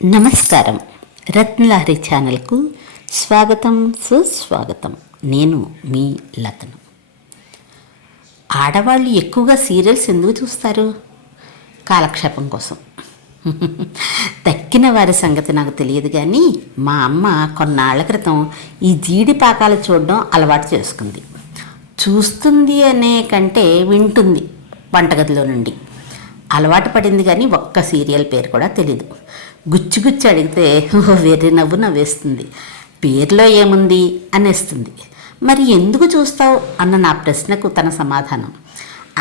నమస్కారం. రత్నలహరి ఛానల్కు స్వాగతం, సుస్వాగతం. నేను మీ లతను. ఆడవాళ్ళు ఎక్కువగా సీరియల్స్ ఎందుకు చూస్తారు? కాలక్షేపం కోసం. తక్కిన వారి సంగతి నాకు తెలియదు, కానీ మా అమ్మ కొన్నాళ్ల క్రితం ఈ జీడి పాకాలు చూడడం అలవాటు చేసుకుంది. చూస్తుంది అనే కంటే వింటుంది వంటగదిలో నుండి. అలవాటు పడింది, కానీ ఒక్క సీరియల్ పేరు కూడా తెలీదు. గుచ్చి అడిగితే వెర్రి నవ్వు నవ్వేస్తుంది. పేరులో ఏముంది అనేస్తుంది. మరి ఎందుకు చూస్తావు అన్న నా ప్రశ్నకు తన సమాధానం,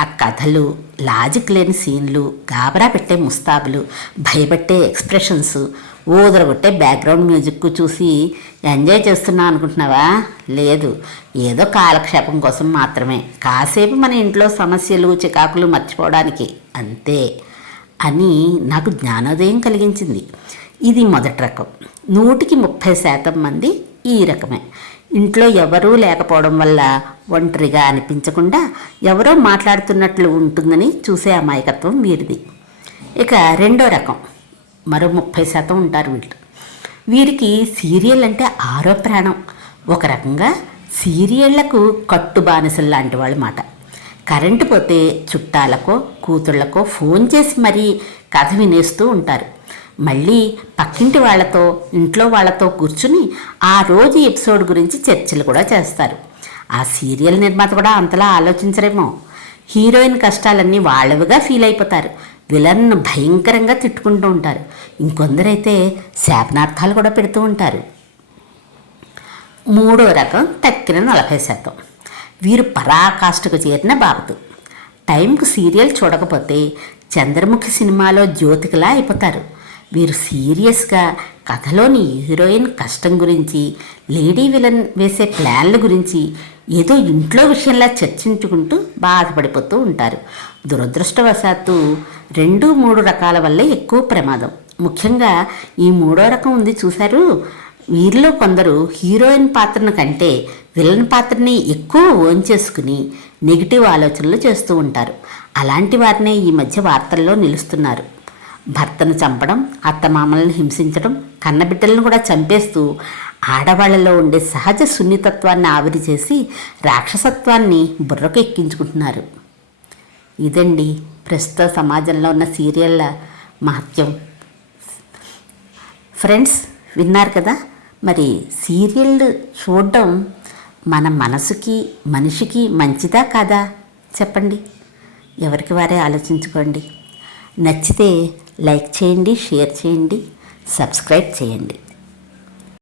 ఆ కథలు, లాజిక్ లేని సీన్లు, గాబరా పెట్టే ముస్తాబులు, భయపెట్టే ఎక్స్ప్రెషన్స్, ఊదరగొట్టే బ్యాక్గ్రౌండ్ మ్యూజిక్ చూసి ఎంజాయ్ చేస్తున్నా అనుకుంటున్నావా? లేదు, ఏదో కాలక్షేపం కోసం మాత్రమే, కాసేపు మన ఇంట్లో సమస్యలు, చికాకులు మర్చిపోవడానికి అంతే అని నాకు జ్ఞానోదయం కలిగించింది. ఇది మొదటి రకం. 130% మంది ఈ రకమే. ఇంట్లో ఎవరూ లేకపోవడం వల్ల ఒంటరిగా అనిపించకుండా ఎవరో మాట్లాడుతున్నట్లు ఉంటుందని చూసే అమాయకత్వం వీరిది. ఇక రెండో రకం, మరో 30% ఉంటారు వీళ్ళు. వీరికి సీరియల్ అంటే ఆరో ప్రాణం. ఒక రకంగా సీరియళ్లకు కట్టు బానిసలు లాంటి వాళ్ళ మాట. కరెంటు పోతే చుట్టాలకో కూతుళ్లకో ఫోన్ చేసి మరీ కథ వినేస్తూ ఉంటారు. మళ్ళీ పక్కింటి వాళ్ళతో, ఇంట్లో వాళ్ళతో కూర్చుని ఆ రోజు ఎపిసోడ్ గురించి చర్చలు కూడా చేస్తారు. ఆ సీరియల్ నిర్మాత కూడా అంతలా ఆలోచించరేమో. హీరోయిన్ కష్టాలన్నీ వాళ్ళవిగా ఫీల్ అయిపోతారు. విలన్ను భయంకరంగా తిట్టుకుంటూ ఉంటారు. ఇంకొందరైతే శాపనార్థాలు కూడా పెడుతూ ఉంటారు. మూడో రకం తక్కిన 40%. వీరు పరాకాష్ఠకు చేరిన బాబతు. టైంకు సీరియల్ చూడకపోతే చంద్రముఖి సినిమాలో జ్యోతికలా అయిపోతారు. వీరు సీరియస్గా కథలోని హీరోయిన్ కష్టం గురించి, లేడీ విలన్ వేసే ప్లాన్ల గురించి ఏదో ఇంట్లో విషయంలా చర్చించుకుంటూ బాధపడిపోతూ ఉంటారు. దురదృష్టవశాత్తు 2-3 రకాల వల్లే ఎక్కువ ప్రమాదం. ముఖ్యంగా ఈ మూడో రకం ఉంది చూశారు. వీరిలో కొందరు హీరోయిన్ పాత్రను కంటే విలన్ పాత్రని ఎక్కువ ఓన్ చేసుకుని నెగిటివ్ ఆలోచనలు చేస్తూ ఉంటారు. అలాంటి వారినే ఈ మధ్య వార్తల్లో నిలుస్తున్నారు. భర్తను చంపడం, అత్తమామలను హింసించడం, కన్నబిడ్డలను కూడా చంపేస్తూ ఆడవాళ్లలో ఉండే సహజ సున్నితత్వాన్ని ఆవిరి చేసి రాక్షసత్వాన్ని బుర్రకు ఎక్కించుకుంటున్నారు. ఇదండి ప్రస్తుత సమాజంలో ఉన్న సీరియళ్ళ మహత్యం. ఫ్రెండ్స్, విన్నారు కదా. మరి సీరియల్ చూడడం మన మనసుకి, మనిషికి మంచిదా కాదా చెప్పండి. ఎవరికి వారే ఆలోచించుకోండి. నచ్చితే లైక్ చేయండి, షేర్ చేయండి, సబ్స్క్రైబ్ చేయండి.